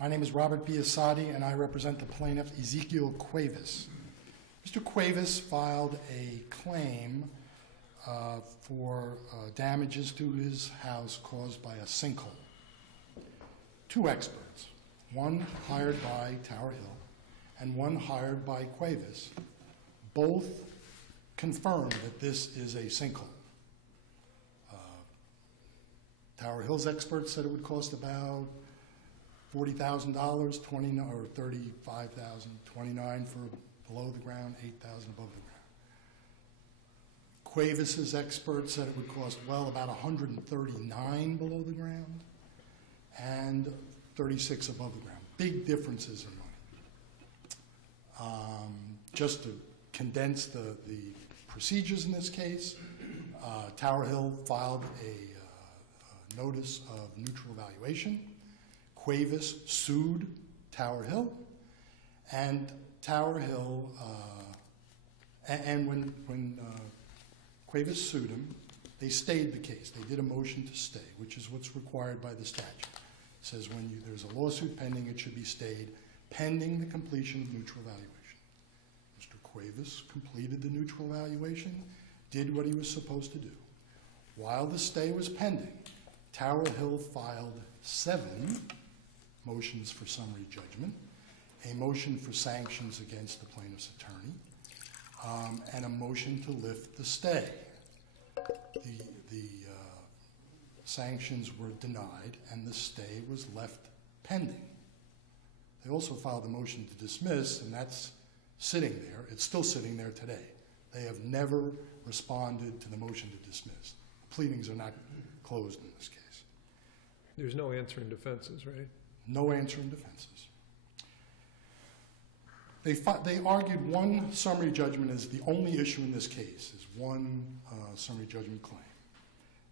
My name is Robert Biasati, and I represent the plaintiff, Ezekiel Cuevas. Mr. Cuevas filed a claim for damages to his house caused by a sinkhole. Two experts, one hired by Tower Hill and one hired by Cuevas, both confirmed that this is a sinkhole. Tower Hill's experts said it would cost about $40,000, $29,000 or $35,000, $29,000 for below the ground, $8,000 above the ground. Cuevas's experts said it would cost, well, about $139,000 below the ground and $36,000 above the ground. Big differences in money. Just to condense the procedures in this case, Tower Hill filed a notice of neutral valuation. Cuevas sued Tower Hill, and Tower Hill, and when Cuevas sued him, they stayed the case. They did a motion to stay, which is what's required by the statute. It says when there's a lawsuit pending, it should be stayed pending the completion of neutral valuation. Mr. Cuevas completed the neutral valuation, did what he was supposed to do. While the stay was pending, Tower Hill filed 7 motions for summary judgment, a motion for sanctions against the plaintiff's attorney, and a motion to lift the stay. The sanctions were denied, and the stay was left pending. They also filed a motion to dismiss, and that's sitting there. It's still sitting there today. They have never responded to the motion to dismiss. Pleadings are not closed in this case. There's no answering defenses, right? No answering defenses. They argued one summary judgment is the only issue in this case, is one summary judgment claim.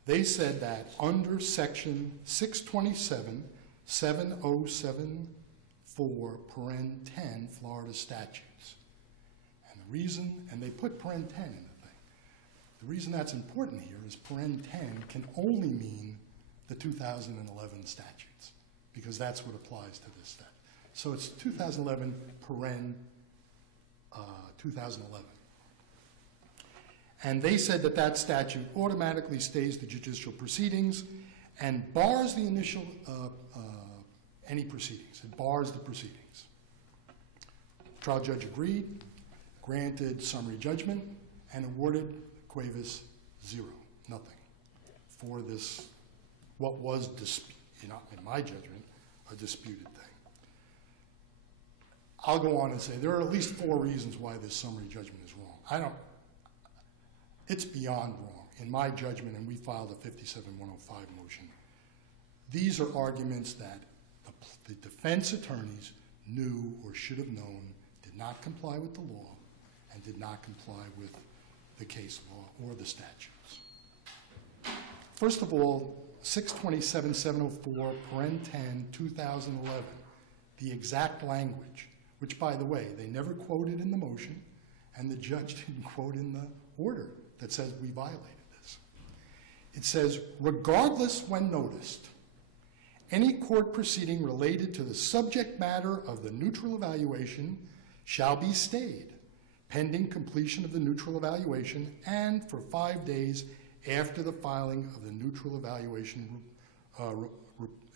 They said that under Section 627-7074, 10 Florida statutes, and the reason, and they put 10 in the thing. The reason that's important here is 10 can only mean the 2011 statutes, because that's what applies to this statute. So it's 2011 2011. And they said that that statute automatically stays the judicial proceedings and bars the initial, any proceedings. It bars the proceedings. Trial judge agreed, granted summary judgment, and awarded Cuevas 0, nothing, for this, what was, in my judgment, a disputed thing. I'll go on and say there are at least 4 reasons why this summary judgment is wrong. It's beyond wrong. In my judgment, and we filed a 57-105 motion, these are arguments that the defense attorneys knew or should have known did not comply with the law and did not comply with the case law or the statutes. First of all, 627-704, 10, 2011, the exact language, which, by the way, they never quoted in the motion, and the judge didn't quote in the order that says we violated this. It says, regardless when noticed, any court proceeding related to the subject matter of the neutral evaluation shall be stayed, pending completion of the neutral evaluation and for 5 days after the filing of the neutral evaluation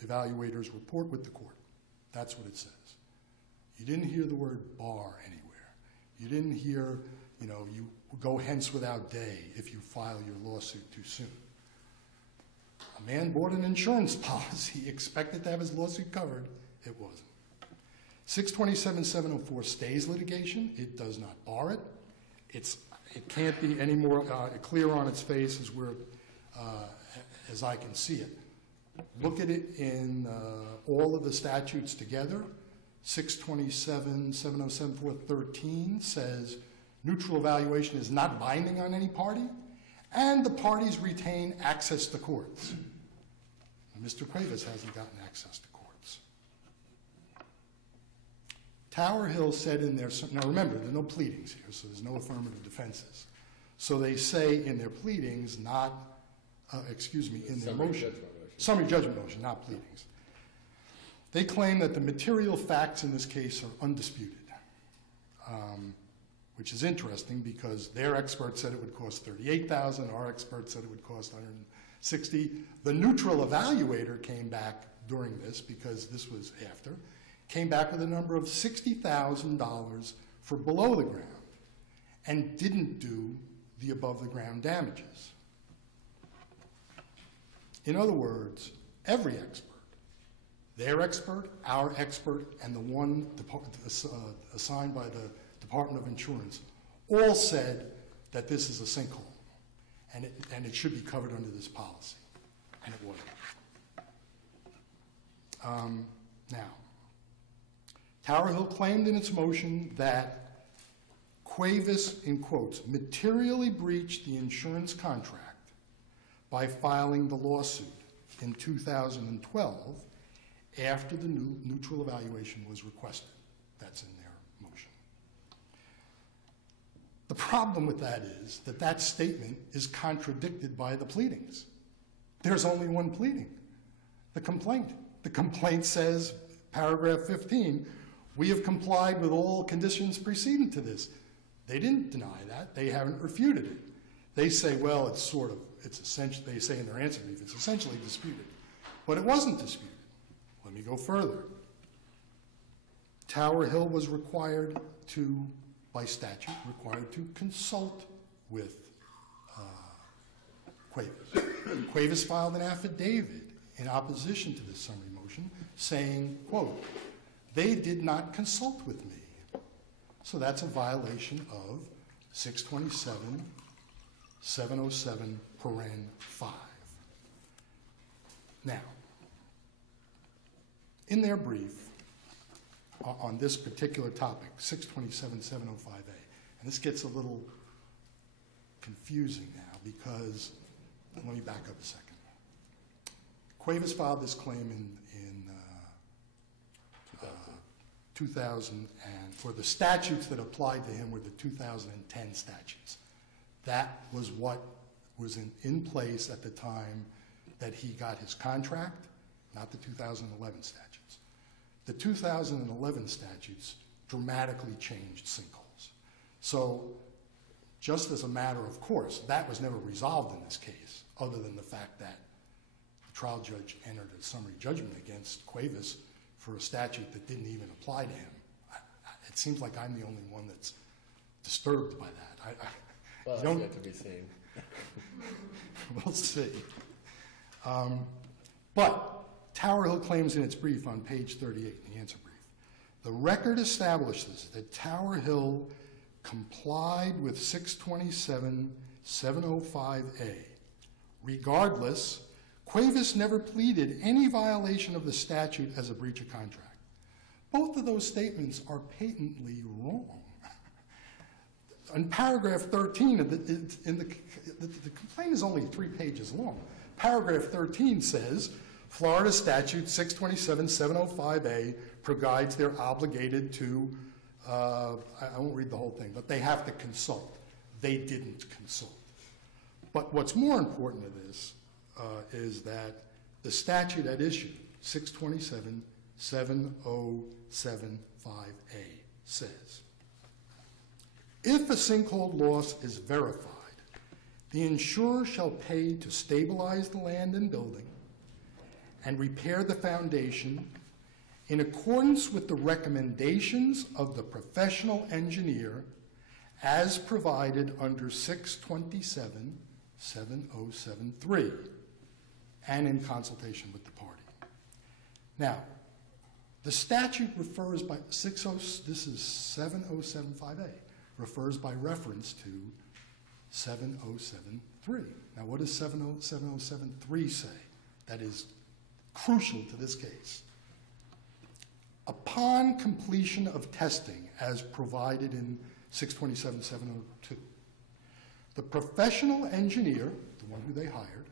evaluator's report with the court. That's what it says. You didn't hear the word bar anywhere. You didn't hear, you go hence without day if you file your lawsuit too soon. A man bought an insurance policy, expected to have his lawsuit covered. It wasn't. 627-704 stays litigation. It does not bar it. It can't be any more clear on its face as as I can see it. Look at it in all of the statutes together. 627-707-413 says neutral evaluation is not binding on any party, and the parties retain access to courts. Mr. Cuevas hasn't gotten access to courts. Tower Hill said in their, now remember, there are no pleadings here, so there's no affirmative defenses. So they say in their pleadings, in their motion, summary judgment motion, not pleadings. They claim that the material facts in this case are undisputed, which is interesting because their expert said it would cost $38,000, our expert said it would cost $160,000. The neutral evaluator came back during this, because this was after, came back with a number of $60,000 for below the ground and didn't do the above the ground damages. In other words, every expert, their expert, our expert, and the one assigned by the Department of Insurance, all said that this is a sinkhole and it should be covered under this policy, and it wasn't. Now, Tower Hill claimed in its motion that Cuevas, in quotes, materially breached the insurance contract by filing the lawsuit in 2012 after the neutral evaluation was requested. That's in their motion. The problem with that is that that statement is contradicted by the pleadings. There's only one pleading, the complaint. The complaint says, paragraph 15, we have complied with all conditions preceding to this. They didn't deny that. They haven't refuted it. They say, well, it's essentially, they say in their answer brief, it's essentially disputed. But it wasn't disputed. Let me go further. Tower Hill was required to, by statute, required to consult with Cuevas. Cuevas filed an affidavit in opposition to this summary motion saying, quote, they did not consult with me. So that's a violation of 627, 707, paren 5. Now, in their brief on this particular topic, 627, 705A, and this gets a little confusing now because, let me back up a second. Cuevas filed this claim in 2000, and for the statutes that applied to him were the 2010 statutes. That was what was in place at the time that he got his contract, not the 2011 statutes. The 2011 statutes dramatically changed sinkholes. So just as a matter of course, that was never resolved in this case, other than the fact that the trial judge entered a summary judgment against Cuevas for a statute that didn't even apply to him. It seems like I'm the only one that's disturbed by that. Well, that's yet to be seen. We'll see. But Tower Hill claims in its brief on page 38, in the answer brief, the record establishes that Tower Hill complied with 627, 705A. Regardless, Cuevas never pleaded any violation of the statute as a breach of contract. Both of those statements are patently wrong. In paragraph 13, the complaint is only 3 pages long. Paragraph 13 says, Florida statute 627, 705A provides they're obligated to, I won't read the whole thing, but they have to consult. They didn't consult. But what's more important to this is that the statute at issue, 627, 7075A, says, if a sinkhole loss is verified, the insurer shall pay to stabilize the land and building and repair the foundation in accordance with the recommendations of the professional engineer as provided under 627, 7073, and in consultation with the party. Now, the statute refers by this is 7075A, refers by reference to 7073. Now, what does 7073 say? That is crucial to this case. Upon completion of testing as provided in 627-702, the professional engineer, the one who they hired,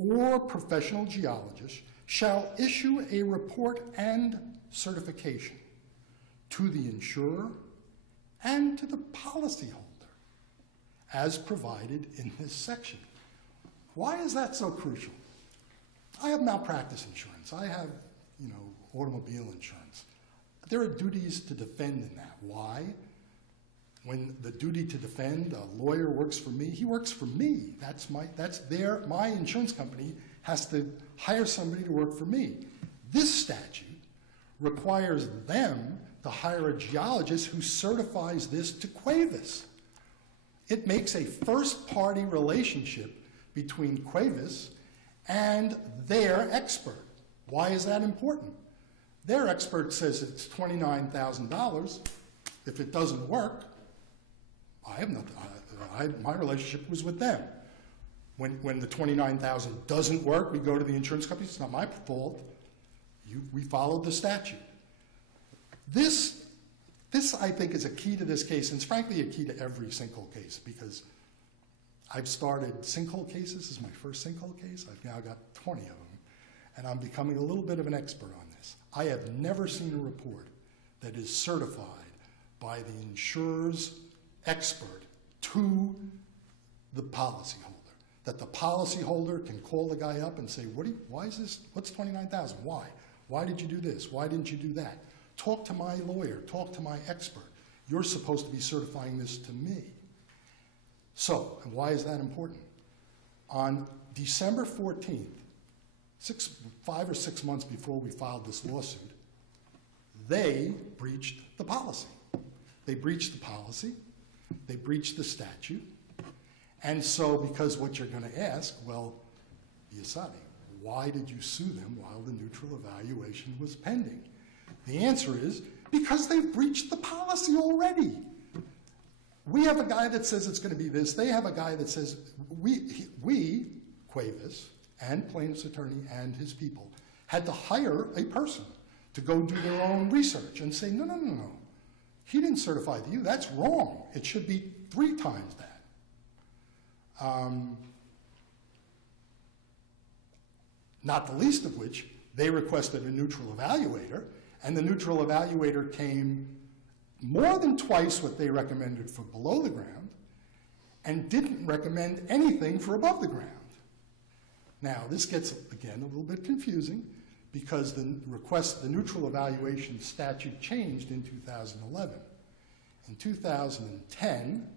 or professional geologist shall issue a report and certification to the insurer and to the policyholder as provided in this section. Why is that so crucial? I have malpractice insurance. I have, automobile insurance. There are duties to defend in that. Why? When the duty to defend, a lawyer works for me, he works for me. My insurance company has to hire somebody to work for me. This statute requires them to hire a geologist who certifies this to Cuevas. It makes a first-party relationship between Cuevas and their expert. Why is that important? Their expert says it's $29,000. If it doesn't work, my relationship was with them. When the $29,000 doesn't work, we go to the insurance company. It's not my fault. We followed the statute. This, I think, is a key to this case, and it's frankly a key to every sinkhole case, because I've started sinkhole cases. This is my first sinkhole case. I've now got 20 of them, and I'm becoming a little bit of an expert on this. I have never seen a report that is certified by the insurer's expert to the policyholder, that the policyholder can call the guy up and say, why is this, what's $29,000? Why? Why did you do this? Why didn't you do that? Talk to my lawyer, talk to my expert. You're supposed to be certifying this to me. So, and why is that important? On December 14th, 5 or 6 months before we filed this lawsuit, they breached the policy. They breached the policy, they breached the statute, and so because what you're going to ask, well, Biasotti, why did you sue them while the neutral evaluation was pending? The answer is, because they've breached the policy already. We have a guy that says it's going to be this. They have a guy that says, we, Cuevas, and plaintiff's attorney and his people, had to hire a person to go do their own research and say, no. He didn't certify to you. That's wrong. It should be 3 times that. Not the least of which, they requested a neutral evaluator, and the neutral evaluator came more than twice what they recommended for below the ground, and didn't recommend anything for above the ground. Now, this gets, again, a little bit confusing, because the neutral evaluation statute changed in 2011. In 2010,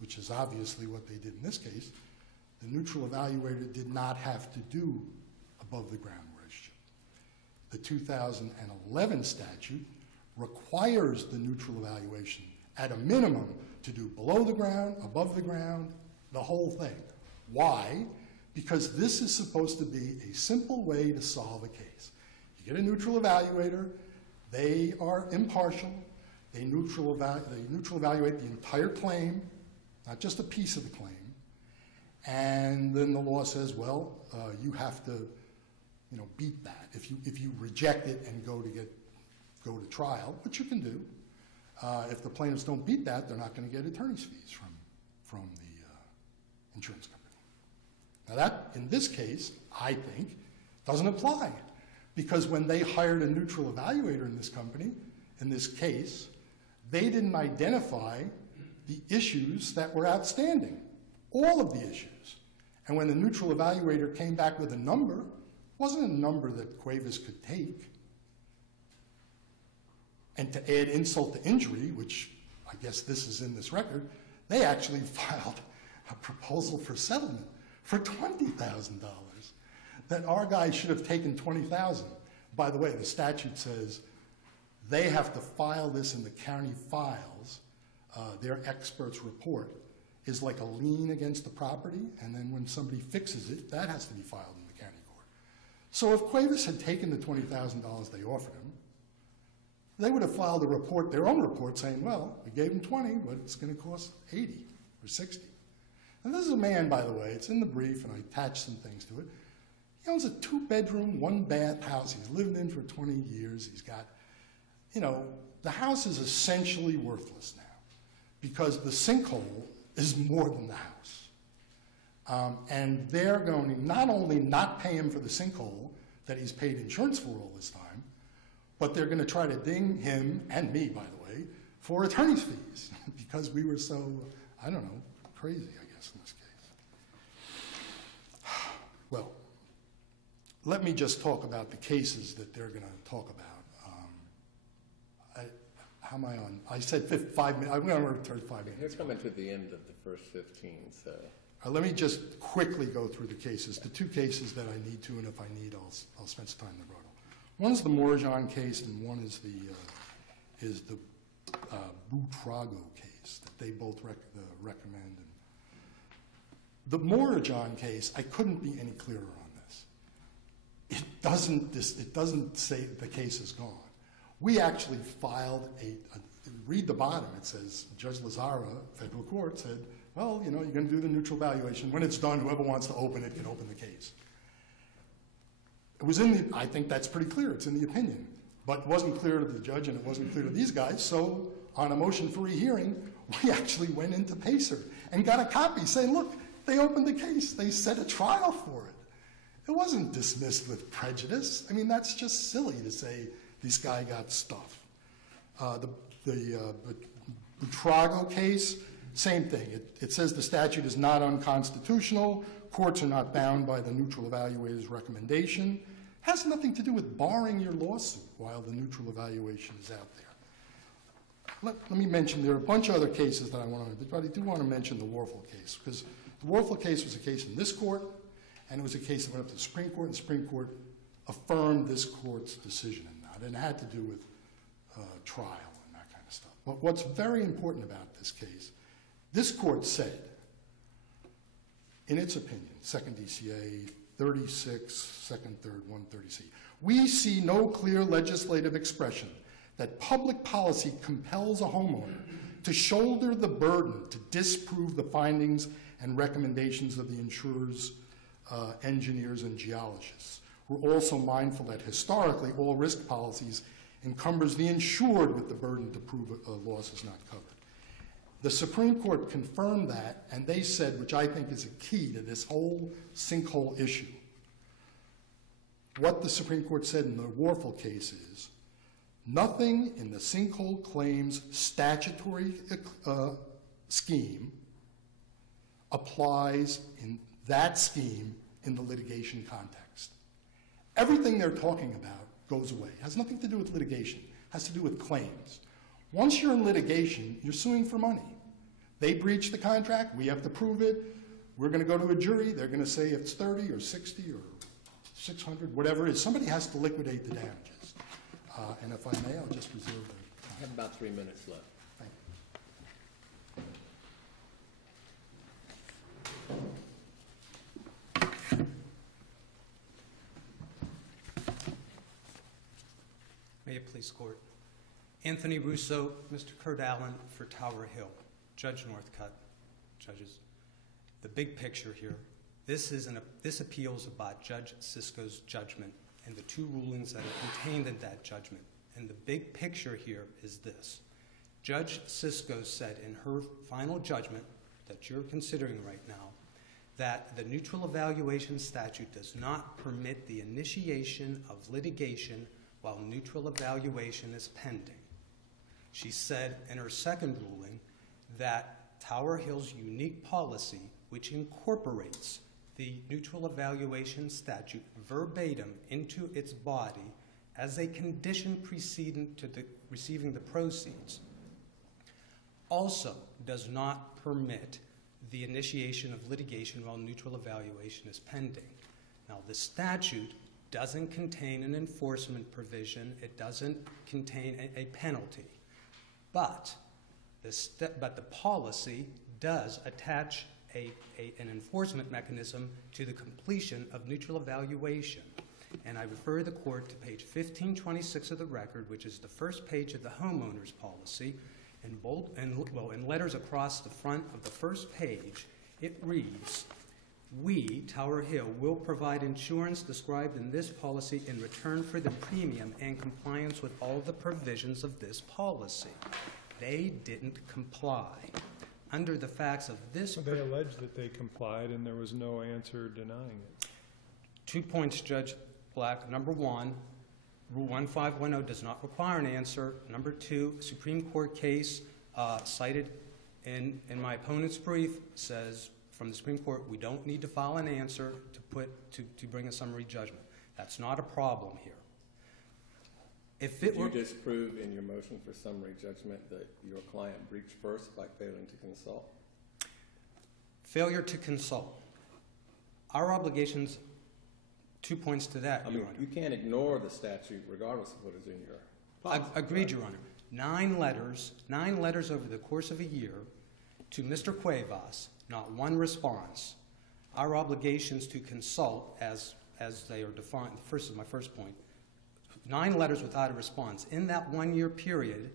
which is obviously what they did in this case, the neutral evaluator did not have to do above the ground relationship. The 2011 statute requires the neutral evaluation at a minimum to do below the ground, above the ground, the whole thing. Why? Because this is supposed to be a simple way to solve a case. You get a neutral evaluator, they are impartial, they neutral evaluate the entire claim, not just a piece of the claim, and then the law says, well, you have to beat that. If you reject it and go to trial, which you can do, if the plaintiffs don't beat that, they're not going to get attorney's fees from the insurance company. Now that, in this case, I think, doesn't apply, because when they hired a neutral evaluator in this company, in this case, they didn't identify the issues that were outstanding, all of the issues. And when the neutral evaluator came back with a number, it wasn't a number that Cuevas could take. And to add insult to injury, which I guess this is in this record, they actually filed a proposal for settlement for $20,000, that our guy should have taken $20,000. By the way, the statute says they have to file this in the county files. Their expert's report is like a lien against the property, and then when somebody fixes it, that has to be filed in the county court. So if Cuevas had taken the $20,000 they offered him, they would have filed a report, their own report, saying, well, we gave him 20, but it's going to cost 80 or 60. And this is a man, by the way, it's in the brief, and I attached some things to it. He owns a 2-bedroom, 1-bath house. He's lived in for 20 years. He's got, the house is essentially worthless now, because the sinkhole is more than the house. And they're going to not only not pay him for the sinkhole that he's paid insurance for all this time, but they're going to try to ding him, and me, by the way, for attorney's fees, because we were so, I don't know, crazy, I guess, in this case. Well, let me just talk about the cases that they're going to talk about. How am I on? I said 5 minutes. I'm going to return 5 minutes. You're coming to the end of the first 15, so. Let me just quickly go through the cases, the 2 cases that I need to, and if I need, I'll spend some time in the road. One is the Morajan case, and one is the Butrago case that they both recommend. The Morajan case, I couldn't be any clearer on this. It doesn't say the case is gone. We actually filed read the bottom, it says, Judge Lazara, federal court, said, well, you're going to do the neutral valuation. When it's done, whoever wants to open it can open the case. It was I think that's pretty clear. It's in the opinion. But it wasn't clear to the judge and it wasn't clear to these guys. So on a motion for rehearing, we actually went into Pacer and got a copy saying, look, they opened the case. They set a trial for it. It wasn't dismissed with prejudice. I mean, that's just silly to say this guy got stuff. The Butrago case, same thing. It says the statute is not unconstitutional. Courts are not bound by the neutral evaluator's recommendation. Has nothing to do with barring your lawsuit while the neutral evaluation is out there. Let me mention, there are a bunch of other cases that I want to, but I do want to mention the Warfel case, because the Warfel case was a case in this court, and it was a case that went up to the Supreme Court, and the Supreme Court affirmed this court's decision in that, and it had to do with trial and that kind of stuff. But what's very important about this case, this court said, in its opinion, 2nd DCA 36, 2nd, 3rd, 130C, we see no clear legislative expression that public policy compels a homeowner to shoulder the burden to disprove the findings and recommendations of the insurers, engineers, and geologists. We're also mindful that historically all risk policies encumbers the insured with the burden to prove a loss is not covered. The Supreme Court confirmed that, and they said, which I think is a key to this whole sinkhole issue, what the Supreme Court said in the Warfel case is, nothing in the sinkhole claims statutory scheme applies in that scheme in the litigation context. Everything they're talking about goes away. It has nothing to do with litigation. It has to do with claims. Once you're in litigation, you're suing for money. They breach the contract. We have to prove it. We're going to go to a jury. They're going to say it's 30 or 60 or 600, whatever it is. Somebody has to liquidate the damages. And if I may, I'll just reserve the time. I have about 3 minutes left. Thank you. May it please the court. Anthony Russo, Mr. Kurt Allen for Tower Hill. Judge Northcutt, judges. The big picture here, this appeal is about Judge Sisko's judgment and the 2 rulings that are contained in that judgment. And the big picture here is this. Judge Sisko said in her final judgment that you're considering right now that the neutral evaluation statute does not permit the initiation of litigation while neutral evaluation is pending. She said in her second ruling that Tower Hill's unique policy, which incorporates the neutral evaluation statute verbatim into its body as a condition preceding to receiving the proceeds, also does not permit the initiation of litigation while neutral evaluation is pending. Now, the statute doesn't contain an enforcement provision. It doesn't contain a penalty. But the policy does attach an enforcement mechanism to the completion of neutral evaluation. And I refer the court to page 1526 of the record, which is the first page of the homeowner's policy. In letters across the front of the first page, it reads, "We, Tower Hill, will provide insurance described in this policy in return for the premium and compliance with all the provisions of this policy." They didn't comply. Under the facts of this... So they allege that they complied and there was no answer denying it. 2 points, Judge Black. Number 1, Rule 1510 does not require an answer. Number 2, Supreme Court case cited in my opponent's brief says from the Supreme Court we don't need to file an answer to bring a summary judgment. That's not a problem here. If it Did were... you disprove in your motion for summary judgment that your client breached first by failing to consult? Failure to consult. Our obligations, 2 points to that, I Your mean, Honor. you can't ignore the statute regardless of what is in your policy. Agreed, Your Honor. 9 letters over the course of a year to Mr. Cuevas, not one response. Our obligations to consult, as they are defined, first is my first point, 9 letters without a response. In that 1 year period,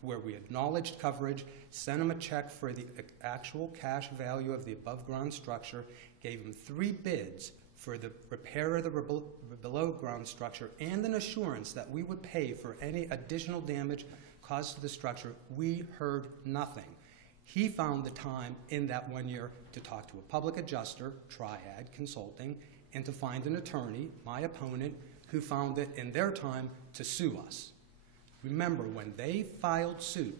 where we acknowledged coverage, sent him a check for the actual cash value of the above ground structure, gave him 3 bids for the repair of the below ground structure, and an assurance that we would pay for any additional damage caused to the structure, we heard nothing. He found the time in that 1 year to talk to a public adjuster, Triad Consulting, and to find an attorney, my opponent, who found it in their time to sue us. Remember, when they filed suit,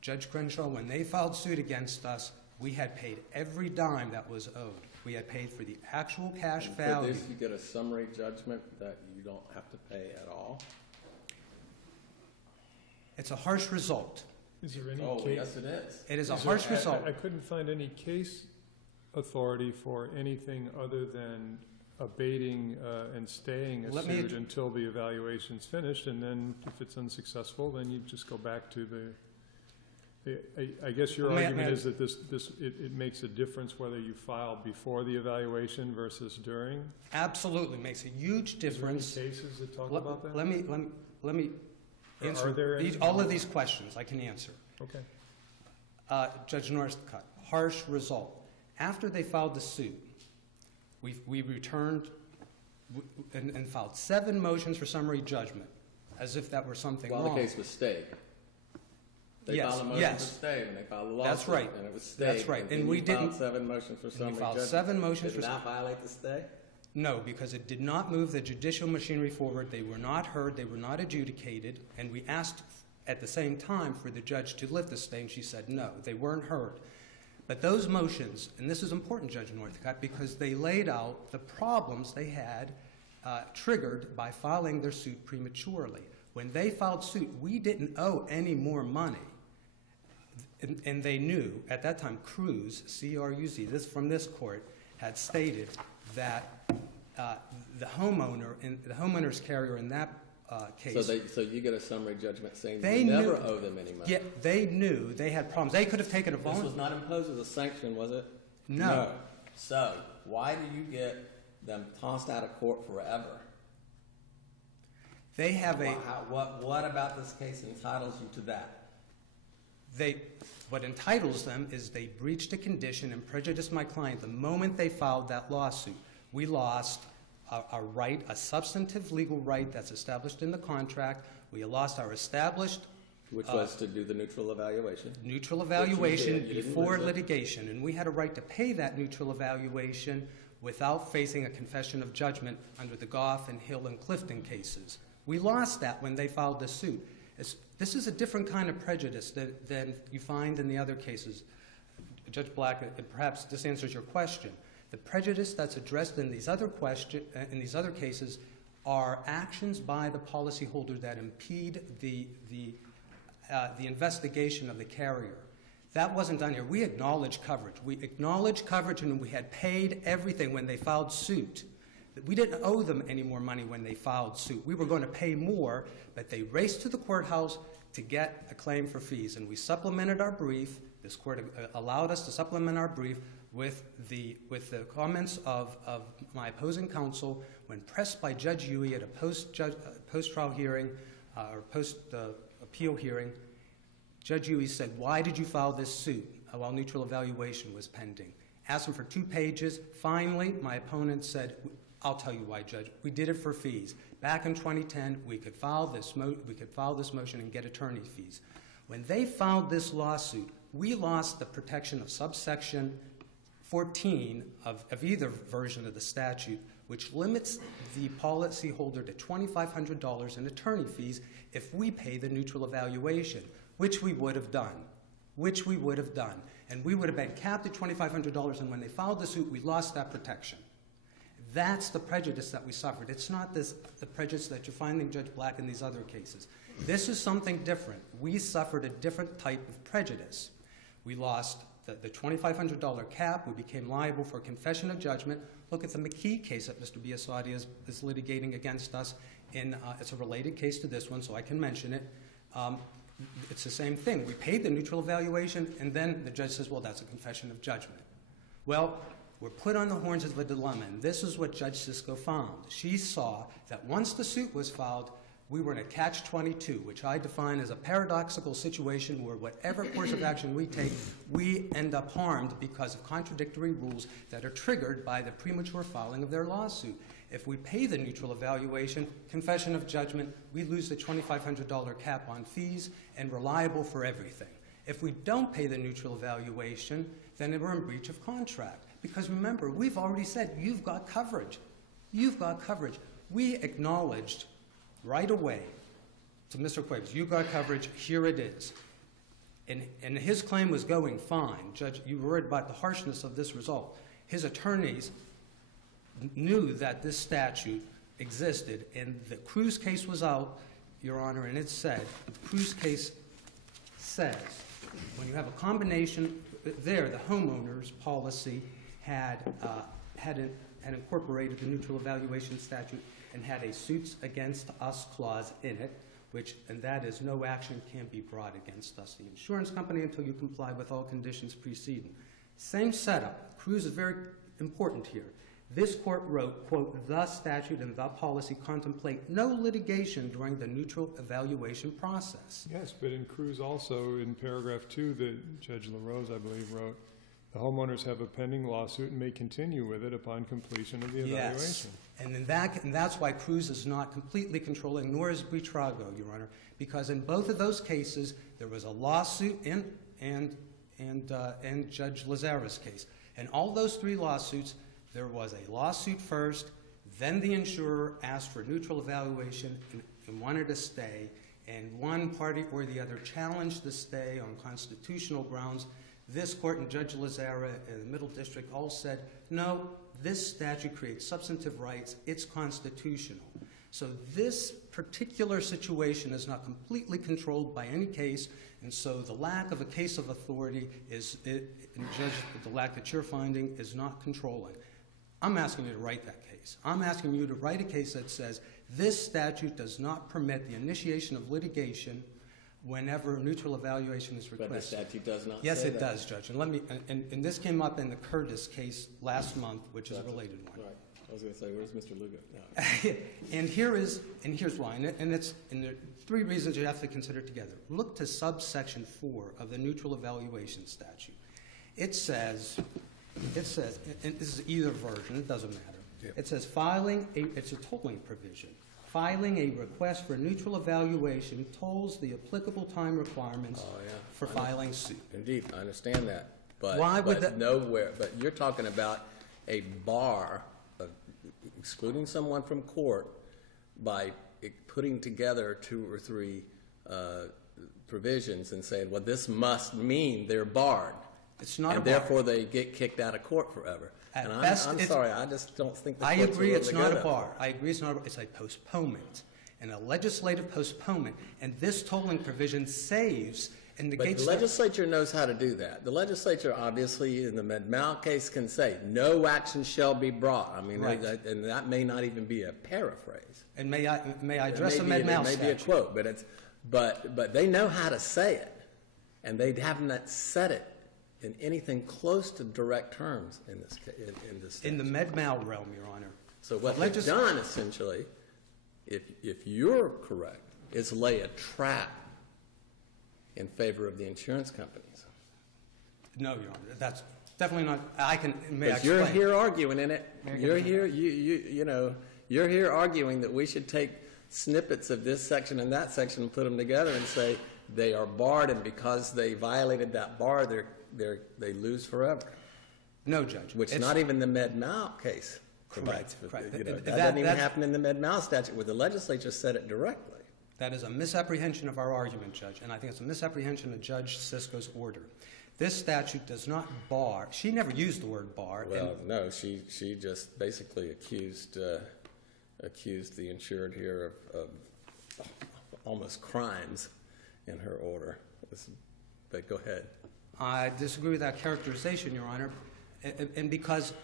Judge Crenshaw, when they filed suit against us, we had paid every dime that was owed. We had paid for the actual cash value. For this, you get a summary judgment that you don't have to pay at all? It's a harsh result. Is there any Oh, case? yes, it is. It is a harsh result. I couldn't find any case authority for anything other than abating and staying a suit until the evaluation's finished, and then if it's unsuccessful, then you just go back to the I guess your argument is that it makes a difference whether you file before the evaluation versus during? Absolutely, makes a huge difference. Is there any cases that talk about that? Let me answer all of these questions. I can answer. Okay. Judge Northcutt, harsh result. After they filed the suit, we returned and filed 7 motions for summary judgment, as if that were something wrong. Well, the case was stayed. They filed a motion to stay when they filed the lawsuit. That's right. And it was stayed. That's right. And we didn't. Filed 7 motions for summary judgment. We filed 7 motions for. Did not violate the stay? No, because it did not move the judicial machinery forward. They were not heard. They were not adjudicated. And we asked at the same time for the judge to lift the stay, and she said no. They weren't heard. But those motions, and this is important, Judge Northcutt, because they laid out the problems they had triggered by filing their suit prematurely. When they filed suit, we didn't owe any more money. And they knew, at that time, Cruz, C-R-U-Z, this from this court, had stated that the homeowner, the homeowner's carrier in that case. So you get a summary judgment saying they you knew, never owe them any money. Yeah, they knew they had problems. They could have taken a This was not imposed as a sanction, was it? No. So why do you get them tossed out of court forever? They have What about this case entitles you to that? What entitles them is they breached a condition and prejudiced my client the moment they filed that lawsuit. We lost a right, a substantive legal right that's established in the contract. We lost our established... Which was to do the neutral evaluation. Neutral evaluation before litigation. And we had a right to pay that neutral evaluation without facing a confession of judgment under the Goff and Hill and Clifton cases. We lost that when they filed the suit. This is a different kind of prejudice than you find in the other cases. Judge Black, and perhaps this answers your question. The prejudice that's addressed in these other cases are actions by the policyholder that impede the investigation of the carrier. That wasn't done here. We acknowledged coverage. We acknowledged coverage, and we had paid everything when they filed suit. We didn't owe them any more money when they filed suit. We were going to pay more, but they raced to the courthouse to get a claim for fees. And we supplemented our brief. This court allowed us to supplement our brief with the comments of my opposing counsel when pressed by Judge Huey at a post-trial hearing or post-appeal hearing. Judge Huey said, "Why did you file this suit while neutral evaluation was pending?" Asked him for 2 pages. Finally, my opponent said, "I'll tell you why, Judge. We did it for fees. Back in 2010, we could file this motion and get attorney fees." When they filed this lawsuit, we lost the protection of subsection 14 of either version of the statute, which limits the policyholder to $2,500 in attorney fees if we pay the neutral evaluation, which we would have done. And we would have been capped at $2,500, and when they filed the suit, we lost that protection. That's the prejudice that we suffered. It's not the prejudice that you're finding, Judge Black, in these other cases. This is something different. We suffered a different type of prejudice. We lost the $2,500 cap. We became liable for confession of judgment. Look at the McKee case that Mr. Biasotti is litigating against us. It's a related case to this one, so I can mention it. It's the same thing. We paid the neutral evaluation, and then the judge says, well, that's a confession of judgment. Well, we're put on the horns of a dilemma, and this is what Judge Sisko found. She saw that once the suit was filed, we were in a catch-22, which I define as a paradoxical situation where whatever course of action we take, we end up harmed because of contradictory rules that are triggered by the premature filing of their lawsuit. If we pay the neutral evaluation, confession of judgment, we lose the $2,500 cap on fees and we're liable for everything. If we don't pay the neutral evaluation, then we're in breach of contract. Because remember, we've already said, you've got coverage. You've got coverage. We acknowledged right away to Mr. Cuevas, you've got coverage, here it is. And his claim was going fine. Judge, you worried about the harshness of this result. His attorneys knew that this statute existed, and the Cruz case was out, Your Honor, and it said, the Cruz case says, when you have a combination, there the homeowner's policy had incorporated the neutral evaluation statute and had a suits against us clause in it, and that is no action can be brought against us, the insurance company, until you comply with all conditions preceding. Same setup. Cruz is very important here. This court wrote, quote, the statute and the policy contemplate no litigation during the neutral evaluation process. Yes, but in Cruz also, in paragraph 2, that Judge LaRose, I believe, wrote, the homeowners have a pending lawsuit and may continue with it upon completion of the evaluation. Yes, and that's why Cruz is not completely controlling, nor is Buitrago, Your Honor, because in both of those cases, there was a lawsuit and Judge Lazara's case. In all those three lawsuits, there was a lawsuit first, then the insurer asked for neutral evaluation and wanted a stay, and one party or the other challenged the stay on constitutional grounds. This court and Judge Lazara and the Middle District all said, no, this statute creates substantive rights, it's constitutional. So this particular situation is not completely controlled by any case, and so the lack of a case of authority the lack that you're finding is not controlling. I'm asking you to write that case. I'm asking you to write a case that says this statute does not permit the initiation of litigation whenever neutral evaluation is requested. But the statute does not Yes, say it that. does, Judge. And this came up in the Curtis case last month, which is a related one. Right. I was going to say, where's Mr. Lugo? No. And here's why. And there are three reasons you have to consider together. Look to subsection 4 of the neutral evaluation statute. It says, and this is either version, it doesn't matter. Yeah. It says it's a tolling provision. Filing a request for neutral evaluation tolls the applicable time requirements for filing suit. Indeed, I understand that. But, Why would that? Nowhere. But you're talking about a bar of excluding someone from court by putting together 2 or 3 provisions and saying, well, this must mean they're barred. It's not and therefore they get kicked out of court forever. And I'm sorry, I just don't think the I courts agree are it's really not good a at bar. I agree it's not a bar. It's a postponement, and a legislative postponement. And this tolling provision saves and negates. But the legislature knows how to do that. The legislature, obviously, in the Med-Mal case, can say no action shall be brought. I mean, right. And that may not even be a paraphrase. And may I address the Med-Mal statute? It may be a quote, but they know how to say it, and they haven't said it in anything close to direct terms in this statute. In the Med-Mal realm, Your Honor. So what they've done, essentially, if you're correct, is lay a trap in favor of the insurance companies. No, Your Honor, that's definitely not. May I explain? Because you're here arguing in it. You're here. You're here arguing that we should take snippets of this section and that section and put them together and say they are barred, and because they violated that bar, they lose forever. No, Judge. Which not even the Med-Mal case provides. Correct. That doesn't even happen in the Med-Mal statute where the legislature said it directly. That is a misapprehension of our argument, Judge, and I think it's a misapprehension of Judge Sisko's order. This statute does not bar. She never used the word bar. Well, no, she just basically accused the insured here of almost crimes in her order. But go ahead. I disagree with that characterization, Your Honor, and because,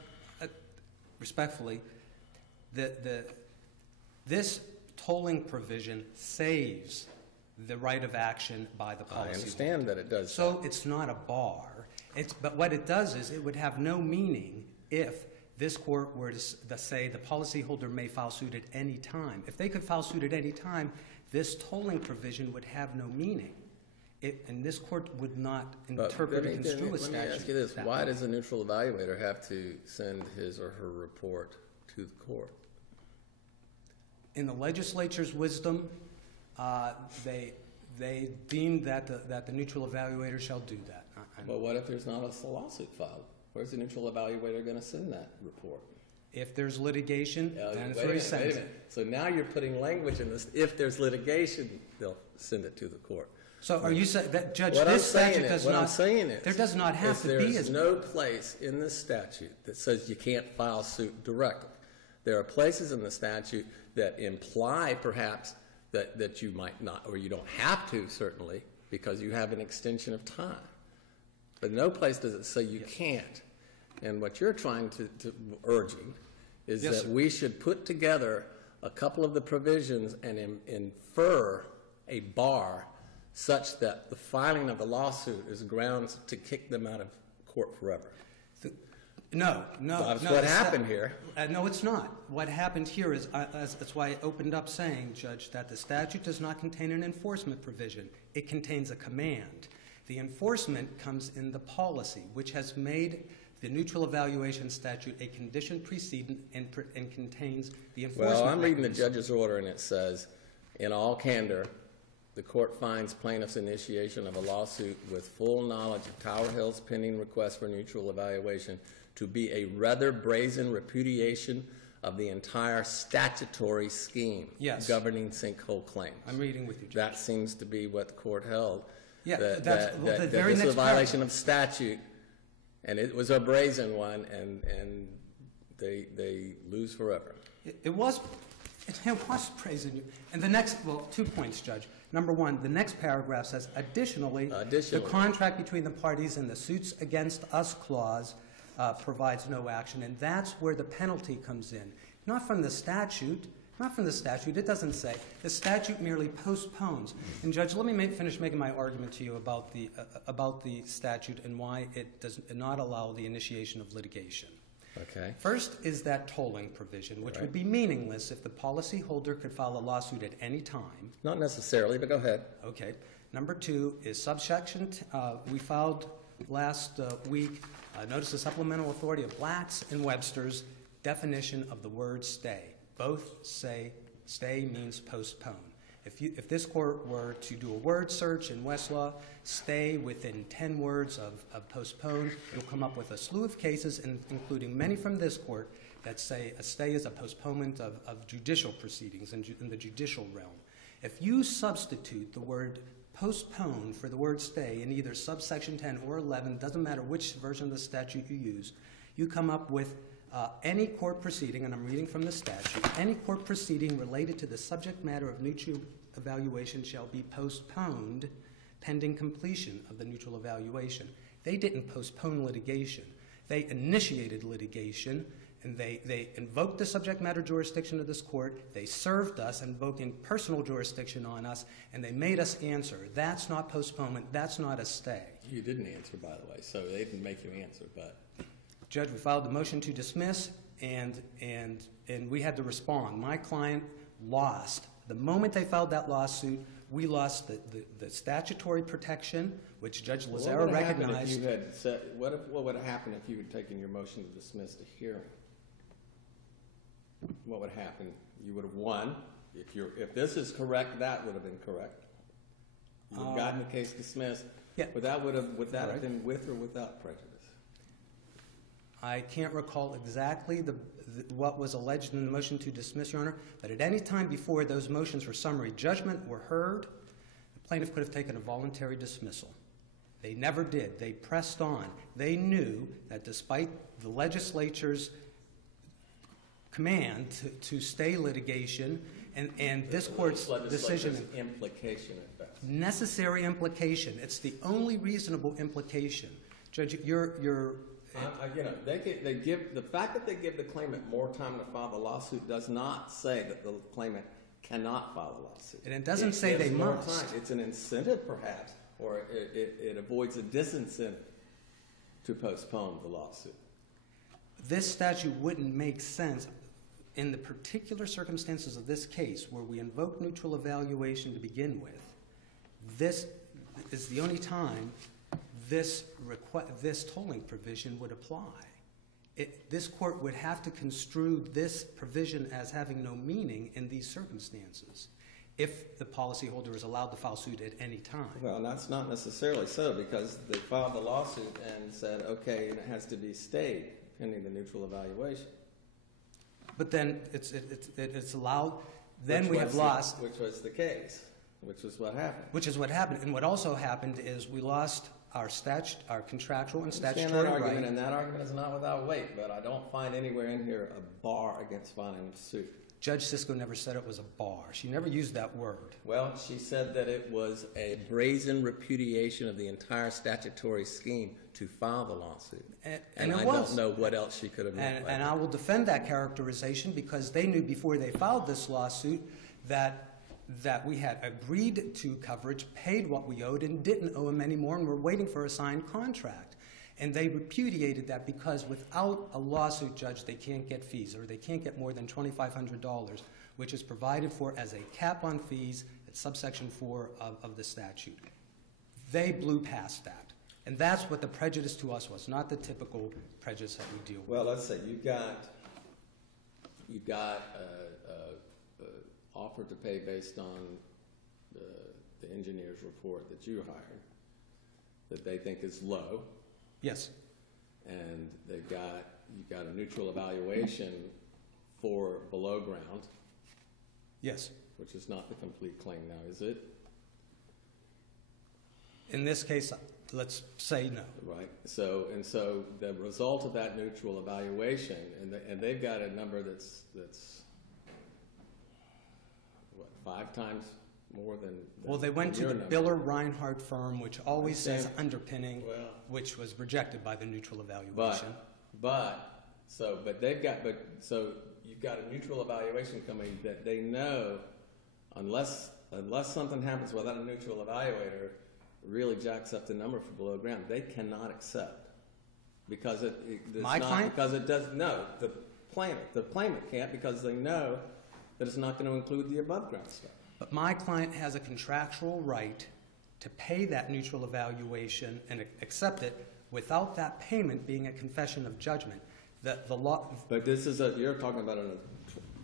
respectfully, this tolling provision saves the right of action by the policyholder. I understand that it does. So it's not a bar. But what it does is it would have no meaning if this court were to say the policyholder may file suit at any time. If they could file suit at any time, this tolling provision would have no meaning. And this court would not interpret and construe a statute. Let me ask you this. Why does a neutral evaluator have to send his or her report to the court? In the legislature's wisdom, they deemed that the neutral evaluator shall do that. But what if there's not a lawsuit filed? Where's the neutral evaluator going to send that report? If there's litigation, then it's where he sends it. So now you're putting language in this. If there's litigation, they'll send it to the court. So are you saying that, Judge, what this statute does not... What I'm saying is... There does not have to be... There's no place in the statute that says you can't file suit directly. There are places in the statute that imply, perhaps, that you might not, or you don't have to, certainly, because you have an extension of time. But no place does it say you can't. And what you're trying to urging is that we should put together a couple of the provisions and infer a bar such that the filing of the lawsuit is grounds to kick them out of court forever. No. That's what happened here. No, it's not. What happened here is, that's why I opened up saying, Judge, that the statute does not contain an enforcement provision. It contains a command. The enforcement comes in the policy, which has made the neutral evaluation statute a condition precedent and contains the enforcement. Well, I'm reading the judge's order, and it says, in all candor, the court finds plaintiff's initiation of a lawsuit with full knowledge of Tower Hill's pending request for neutral evaluation to be a rather brazen repudiation of the entire statutory scheme governing sinkhole claims. I'm reading with you, Judge. That seems to be what the court held. Yeah, that very this next was a violation of statute, and it was a brazen one, and they lose forever. It was brazen. And the next, 2 points, Judge. Number one, the next paragraph says, additionally, the contract between the parties and the suits against us clause provides no action, and that's where the penalty comes in. Not from the statute. Not from the statute. It doesn't say. The statute merely postpones. And, Judge, let me finish making my argument to you about the statute and why it does not allow the initiation of litigation. Okay. First is that tolling provision, which would be meaningless if the policyholder could file a lawsuit at any time. Not necessarily, but go ahead. Okay. Number two is subsection. We filed last week notice of supplemental authority of Black's and Webster's definition of the word stay. Both say stay means postpone. If this court were to do a word search in Westlaw, stay within 10 words of postpone, it'll come up with a slew of cases, including many from this court, that say a stay is a postponement of judicial proceedings in the judicial realm. If you substitute the word postpone for the word stay in either subsection 10 or 11, doesn't matter which version of the statute you use, you come up with any court proceeding, and I'm reading from the statute, any court proceeding related to the subject matter of neutral evaluation shall be postponed pending completion of the neutral evaluation. They didn't postpone litigation. They initiated litigation, and they invoked the subject matter jurisdiction of this court. They served us, invoking personal jurisdiction on us, and they made us answer. That's not postponement. That's not a stay. You didn't answer, by the way, so they didn't make you answer, but... Judge, we filed the motion to dismiss, and we had to respond. My client lost. The moment they filed that lawsuit, we lost the statutory protection, which Judge Lazaro recognized. What would have happened if you had taken your motion to dismiss to hearing? What would happen? You would have won. If this is correct, that would have been correct. You would have gotten the case dismissed. Yeah. But would that have been with or without prejudice? I can't recall exactly what was alleged in the motion to dismiss, Your Honor, but at any time before those motions for summary judgment were heard, the plaintiff could have taken a voluntary dismissal. They never did. They pressed on. They knew that despite the legislature's command to stay litigation and this court's decision. Implication at best. Necessary implication. It's the only reasonable implication. Judge, you're they give the fact that they give the claimant more time to file the lawsuit does not say that the claimant cannot file a lawsuit. And it doesn't say they must. It's an incentive, perhaps, or it avoids a disincentive to postpone the lawsuit. This statute wouldn't make sense in the particular circumstances of this case where we invoke neutral evaluation to begin with. This is the only time this tolling provision would apply. This court would have to construe this provision as having no meaning in these circumstances if the policyholder is allowed to file suit at any time. Well, that's not necessarily so, because they filed the lawsuit and said, okay, it has to be stayed pending the neutral evaluation. But then it's allowed. Then we have lost. Which was the case. Which was what happened. Which is what happened. And what also happened is we lost our contractual and statutory that argument, right. and that argument is not without weight, but I don't find anywhere in here a bar against filing a suit. Judge Sisko never said it was a bar. She never used that word. Well, she said that it was a brazen repudiation of the entire statutory scheme to file the lawsuit. And I don't know what else she could have meant. And I will defend that characterization because they knew before they filed this lawsuit that we had agreed to coverage, paid what we owed, and didn't owe them anymore, and were waiting for a signed contract. And they repudiated that because without a lawsuit, Judge, they can't get fees, or they can't get more than $2,500, which is provided for as a cap on fees at subsection 4 of the statute. They blew past that. And that's what the prejudice to us was, not the typical prejudice that we deal with. Well, let's say you've got offer to pay based on the engineer's report that you hired that they think is low. Yes. And you've got a neutral evaluation for below ground. Yes. Which is not the complete claim now, is it? In this case, let's say no. Right. So the result of that neutral evaluation, and they've got a number that's what, 5 times more than well, they went to the Biller Reinhardt firm, which always says underpinning, which was rejected by the neutral evaluation. So you've got a neutral evaluation coming that they know, unless something happens without a neutral evaluator, really jacks up the number for below ground. They cannot accept because the claimant can't because they know that it's not going to include the above ground stuff. But my client has a contractual right to pay that neutral evaluation and accept it without that payment being a confession of judgment. The law. But you're talking about a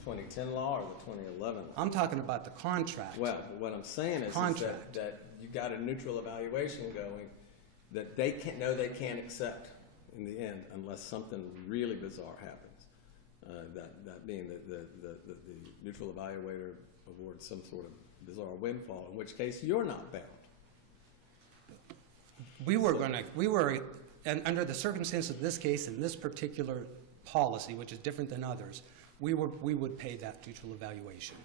2010 law or the 2011 law? I'm talking about the contract. Well, what I'm saying is that you got a neutral evaluation going that they can't accept in the end unless something really bizarre happens. That being the neutral evaluator awards some sort of bizarre windfall, in which case you're not bound. And under the circumstances of this case and this particular policy, which is different than others, we would pay that neutral evaluation.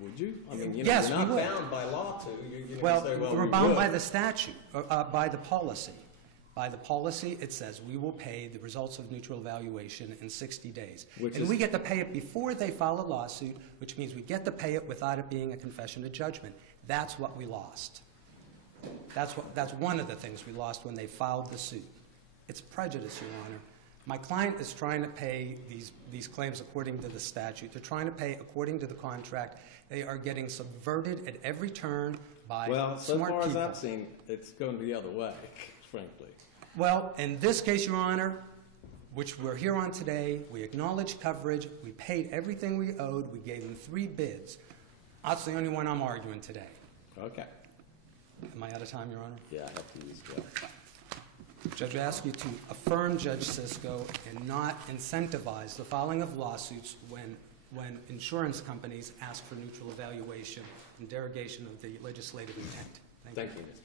Would you? I mean, yes, you're not we would. bound by law to. We're bound by the statute, by the policy. By the policy, it says we will pay the results of neutral evaluation in 60 days. We get to pay it before they file a lawsuit, which means we get to pay it without it being a confession of judgment. That's what we lost. That's one of the things we lost when they filed the suit. It's prejudice, Your Honor. My client is trying to pay these claims according to the statute. They're trying to pay according to the contract. They are getting subverted at every turn by smart people. So far as I've seen, it's going the other way, frankly. Well, in this case, Your Honor, which we're here on today, we acknowledged coverage. We paid everything we owed. We gave them 3 bids. That's the only one I'm arguing today. Okay. Am I out of time, Your Honor? Yeah, I have to use that. Judge, I ask you to affirm Judge Sisko and not incentivize the filing of lawsuits when insurance companies ask for neutral evaluation and derogation of the legislative intent. Thank you. Thank you, Mr.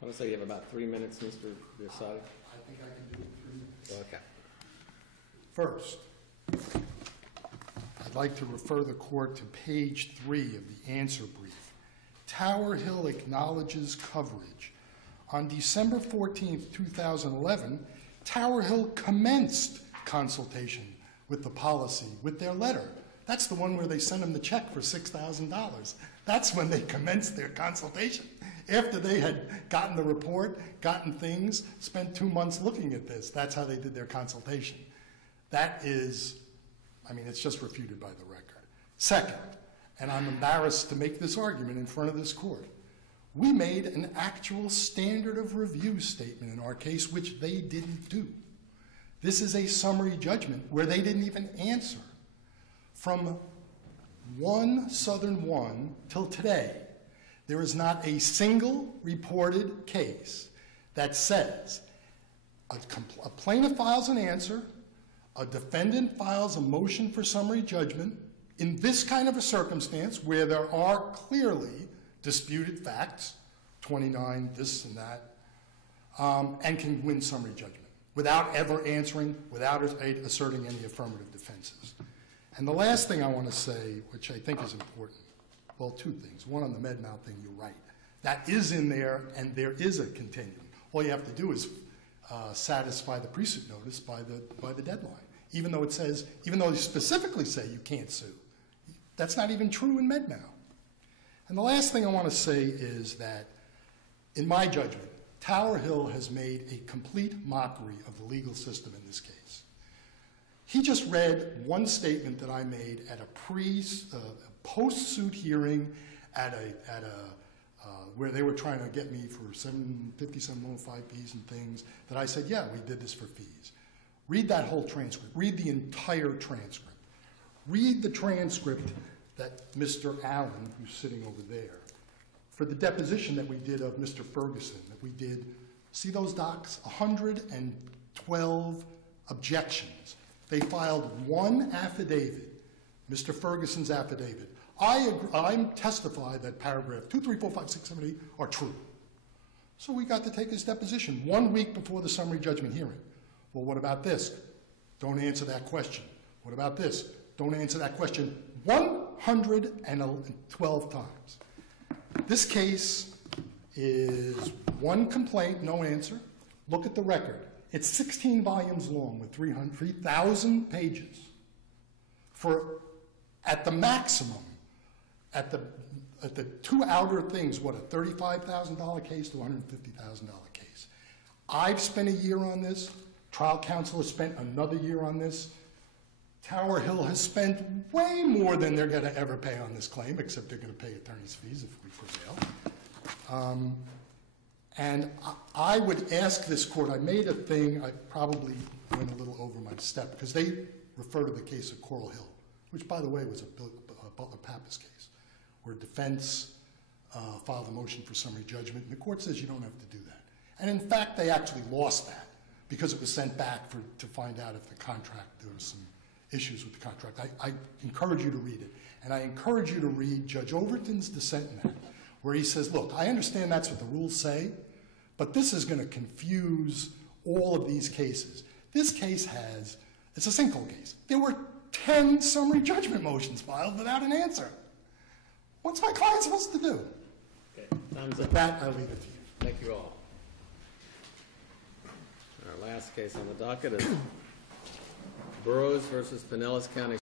I want to say you have about 3 minutes, Mr. Biasotti. I think I can do it in 3 minutes. Okay. First, I'd like to refer the court to page 3 of the answer brief. Tower Hill acknowledges coverage. On December 14th, 2011, Tower Hill commenced consultation with the policy with their letter. That's the one where they sent them the check for $6,000. That's when they commenced their consultation. After they had gotten the report, gotten things, spent 2 months looking at this. That's how they did their consultation. That is, I mean, it's just refuted by the record. Second, and I'm embarrassed to make this argument in front of this court, we made an actual standard of review statement in our case, which they didn't do. This is a summary judgment where they didn't even answer. From 1 Southern 1 till today, there is not a single reported case that says a plaintiff files an answer, a defendant files a motion for summary judgment in this kind of a circumstance where there are clearly disputed facts, 29, this and that, and can win summary judgment without ever answering, without asserting any affirmative defenses. And the last thing I want to say, which I think is important, well, 2 things. One, on the Med-Mal thing, you're right. That is in there, and there is a continuum. All you have to do is satisfy the Presuit notice by the deadline, even though it says, even though they specifically say you can't sue. That's not even true in Med-Mal. And the last thing I want to say is that, in my judgment, Tower Hill has made a complete mockery of the legal system in this case. He just read one statement that I made at a post-suit hearing where they were trying to get me for 750, 705Ps and things, that I said, yeah, we did this for fees. Read that whole transcript. Read the entire transcript. Read the transcript that Mr. Allen, who's sitting over there, for the deposition that we did of Mr. Ferguson, that we did, see those docs? 112 objections. They filed one affidavit, Mr. Ferguson's affidavit. I testify that paragraph 2, 3, 4, 5, 6, 7, 8 are true. So we got to take his deposition 1 week before the summary judgment hearing. Well, what about this? Don't answer that question. What about this? Don't answer that question 112 times. This case is one complaint, no answer. Look at the record. It's 16 volumes long with 3,000 pages. For, at the maximum, at the 2 outer things, what, a $35,000 case to $150,000 case. I've spent a year on this. Trial counsel has spent another year on this. Tower Hill has spent way more than they're going to ever pay on this claim, except they're going to pay attorney's fees if we prevail. And I would ask this court, I made a thing, I probably went a little over my step, because they refer to the case of Coral Hill, which, by the way, was a Butler Pappas case, where defense filed a motion for summary judgment, and the court says you don't have to do that. And in fact, they actually lost that, because it was sent back to find out if the contract, there was some issues with the contract. I encourage you to read it. And I encourage you to read Judge Overton's dissent in that, where he says, look, I understand that's what the rules say, but this is going to confuse all of these cases. This case it's a sinkhole case. There were 10 summary judgment motions filed without an answer. What's my client supposed to do? Okay, time's With up. that, I leave it to you. Thank you all. Our last case on the docket is Burroughs versus Pinellas County